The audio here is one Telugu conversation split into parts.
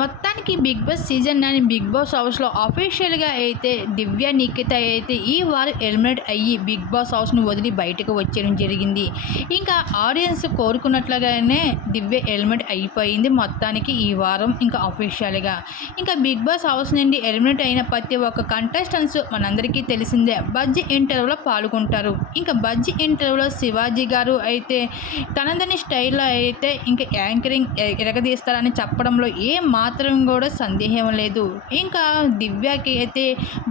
మొత్తానికి Bigg Boss season nine Bigg Boss హౌస్లో అఫీషియల్గా అయితే దివ్య నిఖిత అయితే ఈ వారం ఎలిమినేట్ అయ్యి బిగ్ బాస్ హౌస్ను వదిలి బయటకు వచ్చేయడం జరిగింది. ఇంకా ఆడియన్స్ కోరుకున్నట్లుగానే దివ్య ఎలిమినేట్ అయిపోయింది మొత్తానికి ఈ వారం ఇంకా అఫీషియల్గా ఇంకా బిగ్ బాస్ హౌస్ నుండి ఎలిమినేట్ అయిన ప్రతి ఒక్క కంటెస్టెంట్స్ మనందరికీ తెలిసిందే బజ్జి ఇంటర్వ్యూలో పాల్గొంటారు. ఇంకా బజ్జి ఇంటర్వ్యూలో శివాజీ గారు అయితే తనదని స్టైల్లో అయితే ఇంకా యాంకరింగ్ ఎరగదీస్తారని చెప్పడంలో ఏ మాత్రం కూడా సందేహం లేదు. ఇంకా దివ్యకి అయితే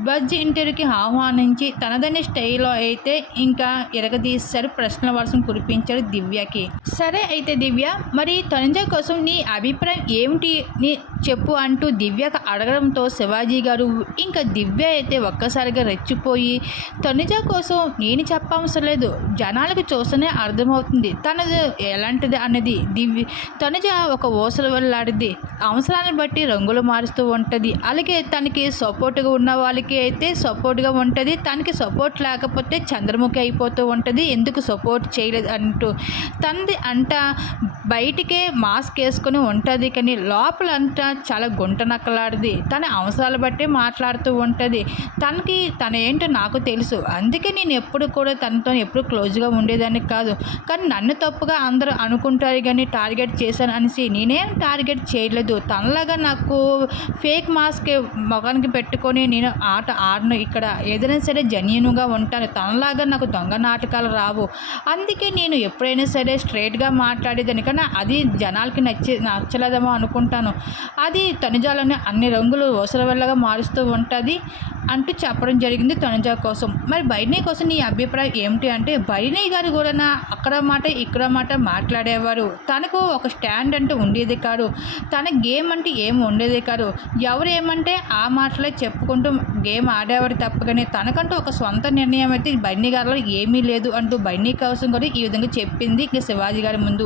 బజ్ ఇంటర్వ్యూకి ఆహ్వానించి తనదని స్టైల్లో అయితే ఇంకా ఎరగదీశారు ప్రశ్నల వర్షం కురిపించారు దివ్యకి. సరే అయితే దివ్య మరి తనుజ కోసం నీ అభిప్రాయం ఏమిటి? నీ చెప్పు అంటూ దివ్యకు అడగడంతో శివాజీ గారు ఇంకా దివ్య అయితే ఒక్కసారిగా రెచ్చిపోయి తనుజ కోసం నేను చెప్పవసరం లేదు జనాలకు చూస్తేనే అర్థమవుతుంది తనది ఎలాంటిది అనేది దివ్య తనుజ ఒక ఊసలు వెళ్ళాడిది అవసరాన్ని బట్టి రంగులు మారుస్తూ ఉంటుంది. అలాగే తనకి సపోర్ట్గా ఉన్న వాళ్ళకి అయితే సపోర్ట్గా ఉంటుంది. తనకి సపోర్ట్ లేకపోతే చంద్రముఖి అయిపోతూ ఉంటుంది. ఎందుకు సపోర్ట్ చేయలేదు అంటూ. తనది అంట బయటికే మాస్క్ వేసుకొని ఉంటుంది కానీ లోపలంతా చాలా గుంటనక్కలాడిది తన అవసరాలు బట్టి మాట్లాడుతూ ఉంటుంది. తనకి తన ఏంటో నాకు తెలుసు. అందుకే నేను ఎప్పుడు కూడా తనతో ఎప్పుడు క్లోజ్గా ఉండేదాన్ని కాదు. కానీ నన్ను తప్పుగా అందరూ అనుకుంటారు కానీ టార్గెట్ చేశాను అనేసి నేనేం టార్గెట్ చేయలేదు. తనలాగా నాకు ఫేక్ మాస్క్ మొగానికి పెట్టుకొని నేను ఆట ఆడను. ఇక్కడ ఏదైనా సరే జెన్యున్గా ఉంటాను. తనలాగా నాకు దొంగ నాటకాలు రావు. అందుకే నేను ఎప్పుడైనా సరే స్ట్రైట్గా మాట్లాడేదాన్ని. వలన అది జనాలకి నచ్చే నచ్చలేదేమో అనుకుంటాను. అది తనుజాలని అన్ని రంగులు వసలవెల్లగా మారుస్తూ ఉంటుంది అంటూ చెప్పడం జరిగింది తనుజ కోసం. మరి బైనీ కోసం నీ అభిప్రాయం ఏమిటి అంటే బైనీ గారు కూడా అక్కడ మాట ఇక్కడ మాట మాట్లాడేవారు? తనకు ఒక స్టాండ్ అంటూ ఉండేది కాదు. తన గేమ్ అంటే ఏం ఉండేది కాదు. ఎవరు ఏమంటే ఆ మాటలే చెప్పుకుంటూ గేమ్ ఆడేవాడు తప్పగానే. తనకంటూ ఒక సొంత నిర్ణయం అయితే బన్నీ గారిలో ఏమీ లేదు అంటూ బన్నీ కోసం కూడా ఈ విధంగా చెప్పింది ఇక శివాజీ గారి ముందు.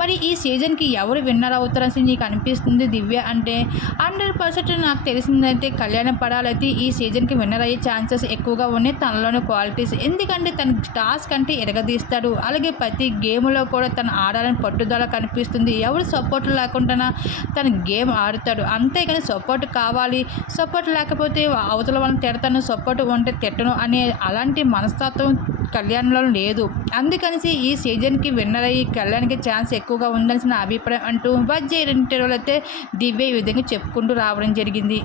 మరి ఈ సీజన్కి ఎవరు విన్నర్ అవుతారని నీకు అనిపిస్తుంది దివ్య అంటే? హండ్రెడ్ పర్సెంట్ నాకు తెలిసిందైతే కళ్యాణ పడాలైతే ఈ సీజన్కి విన్నర్ అయ్యే ఛాన్సెస్ ఎక్కువగా ఉన్నాయి. తనలోని క్వాలిటీస్ ఎందుకంటే తన టాస్క్ అంటే ఎరగదీస్తాడు. అలాగే ప్రతి గేమ్లో కూడా తను ఆడాలని పట్టుదల కనిపిస్తుంది. ఎవరు సపోర్ట్ లేకుండా తన గేమ్ ఆడుతాడు. అంతేగాని సపోర్ట్ కావాలి. సపోర్ట్ లేకపోతే అవతల వాళ్ళని తిడతాను సపోర్ట్ ఉంటే తిట్టను అనే అలాంటి మనస్తత్వం కళ్యాణ్లో లేదు. అందుకనిసి ఈ సీజన్కి విన్నర్ అయ్యి కళ్యాణ్కి ఛాన్స్ ఎక్కువగా ఉండాల్సిన అభిప్రాయం అంటూ బడ్జెట్ ఇంటర్వ్యూలో అయితే దివ్య ఈ విధంగా చెప్పుకుంటూ రావడం జరిగింది.